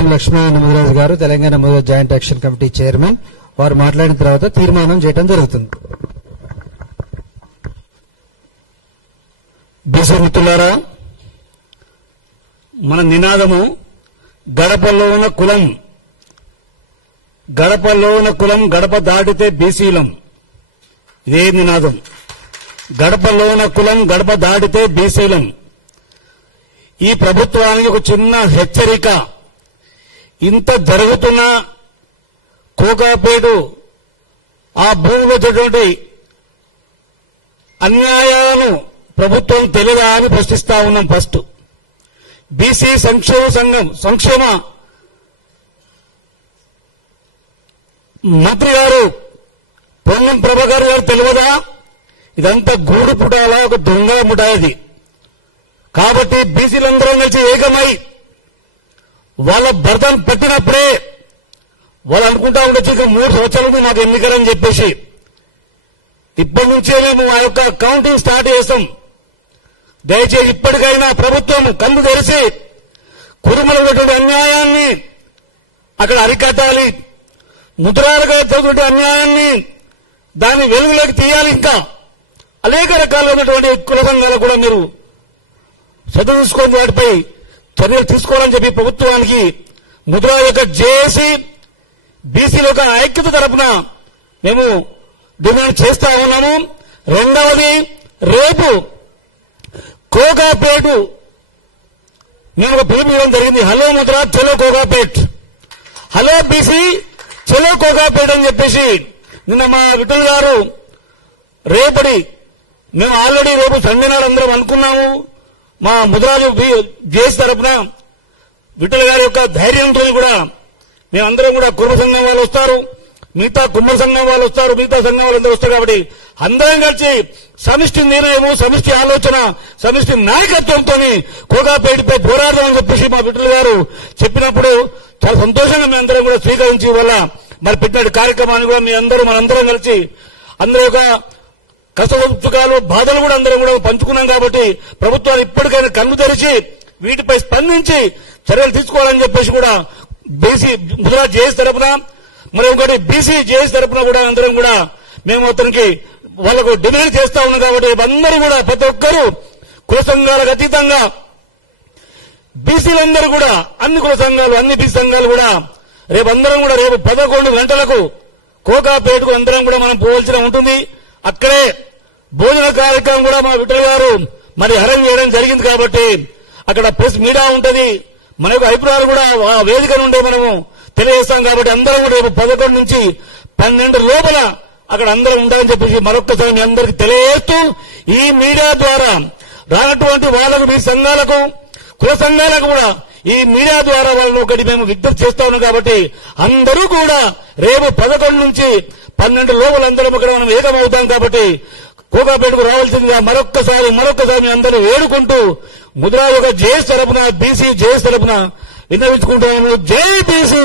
లక్ష్మణ ముదిరాజు గారు Telangana Mudiraj joint action committee chairman వారు మాట్లాడిన తర్వాత తీర్మానం చేయడం జరుగుతుంది. బీసీ మిత్రులారా, మన నినాదము గడపలో ఉన్న కులం, గడపలో ఉన్న కులం గడప దాటితే బీసీలం. ఇదే నినాదం. గడపలో ఉన్న కులం గడప దాటితే బీసీలం. ఈ ప్రభుత్వానికి ఒక చిన్న హెచ్చరిక. ఇంత జరుగుతున్న కోకాపేటు ఆ భూమిలో వచ్చేటువంటి అన్యాయాలను ప్రభుత్వం తెలియదా అని ప్రశ్నిస్తా ఉన్నాం. ఫస్ట్ బీసీ సంక్షేమ మంత్రి గారు పొన్నం ప్రభాకర్ గారు తెలియదా? ఇదంతా గూడు పుటాలా, ఒక దొంగ ముఠా ఇది. కాబట్టి బీసీలందరూ కలిసి ఏకమై వాళ్ళ భర్తను పెట్టినప్పుడే వాళ్ళు అనుకుంటా ఉండొచ్చు ఇక 3 సంవత్సరాలు మాకు ఎన్నికలని చెప్పేసి. ఇప్పటి నుంచే మేము ఆ యొక్క కౌంటింగ్ స్టార్ట్ చేస్తాం. దయచేసి ఇప్పటికైనా ప్రభుత్వం కళ్ళు తెరిచి కురుమల ఉన్నటువంటి అన్యాయాన్ని అక్కడ అరికట్టాలి. ముద్రాలుగా జరుగుతున్న అన్యాయాన్ని దాన్ని వెలుగులోకి తీయాలి. ఇంకా అనేక రకాలైనటువంటి కుల సంఘాలు కూడా మీరు శ్రద్ధ తీసుకొని వాటిపై చర్యలు తీసుకోవాలని చెప్పి ప్రభుత్వానికి ముద్రా యొక్క జేఏసీ బీసీల యొక్క ఐక్యత తరపున మేము డిమాండ్ చేస్తా ఉన్నాము. రెండవది, రేపు కోకాపేటు మేము ఒక పిలుపు ఇవ్వడం జరిగింది. హలో ముద్ర, చలో కోకాపేట్, హలో బీసీ, చలో కోకాపేట్ అని చెప్పేసి నిన్న మా విఠల్ గారు రేపటి మేము ఆల్రెడీ రేపు సండే నాడు అందరం అనుకున్నాము. మా ముద్రాజు జేఏసీ తరఫున విఠల్ గారి యొక్క ధైర్యంతో కూడా మేమందరం కూడా కుర్మ సంఘం వాళ్ళు వస్తారు, మిగతా కుమ్మర సంఘం వాళ్ళు వస్తారు, మిగతా సంఘం వాళ్ళందరూ వస్తారు. కాబట్టి అందరం కలిసి సమిష్టి నిర్ణయము, సమిష్టి ఆలోచన, సమిష్టి నాయకత్వంతో కోకాపేటపై పోరాడదామని చెప్పేసి మా విఠల్ గారు చెప్పినప్పుడు చాలా సంతోషంగా మేము అందరం కూడా స్వీకరించి వల్ల మరి పెట్టిన కార్యక్రమాన్ని కూడా మీ అందరూ మనందరం కలిసి అందరూ యొక్క కష్టసుఖాలు బాధలు కూడా అందరం కూడా పంచుకున్నాం. కాబట్టి ప్రభుత్వాలు ఇప్పటికైనా కన్ను తెరిచి వీటిపై స్పందించి చర్యలు తీసుకోవాలని చెప్పేసి కూడా బీసీ ముద్రా జేఏసీ తరపున మరి ఒకటి బీసీ జేఏసీ తరపున కూడా అందరం కూడా మేము అతనికి వాళ్లకు డిమాండ్ చేస్తా ఉన్నాం. కాబట్టి అందరూ కూడా ప్రతి ఒక్కరూ కుల సంఘాలకు అతీతంగా బీసీలందరూ కూడా అన్ని కుల సంఘాలు, అన్ని బీసీ సంఘాలు కూడా రేపు అందరం కూడా రేపు 11 గంటలకు కోకాపేటకు అందరం కూడా మనం పోవాల్సి ఉంటుంది. అక్కడే భోజన కార్యక్రమం కూడా మా విఠల్ గారు మరి అరేంజ్ చేయడం జరిగింది. కాబట్టి అక్కడ ప్రెస్ మీడియా ఉంటుంది, మన యొక్క అభిప్రాయాలు కూడా ఆ వేదిక నుండి మనము తెలియజేస్తాం. కాబట్టి అందరం కూడా రేపు 11 నుంచి 12 లోపల అక్కడ అందరం ఉండాలని చెప్పేసి మరొక్కసారి మీ అందరికీ తెలియజేస్తూ ఈ మీడియా ద్వారా రానటువంటి వాళ్ళకు, మీ సంఘాలకు, కుల సంఘాలకు కూడా ఈ మీడియా ద్వారా వాళ్ళని ఒకటి మేము విజ్ఞప్తి చేస్తా ఉన్నాం. కాబట్టి అందరూ కూడా రేపు 11 నుంచి 12 లోపల అందరం ఇక్కడ మనం ఏకమవుతాం. కాబట్టి కోకాపేటకు రావాల్సిందిగా మరొక్కసారి మీ అందరూ వేడుకుంటూ ముద్రా యొక్క జేఏసీ తరపున, బీసీ జేఏసీ తరపున విన్నవించుకుంటాము. జై బీసీ.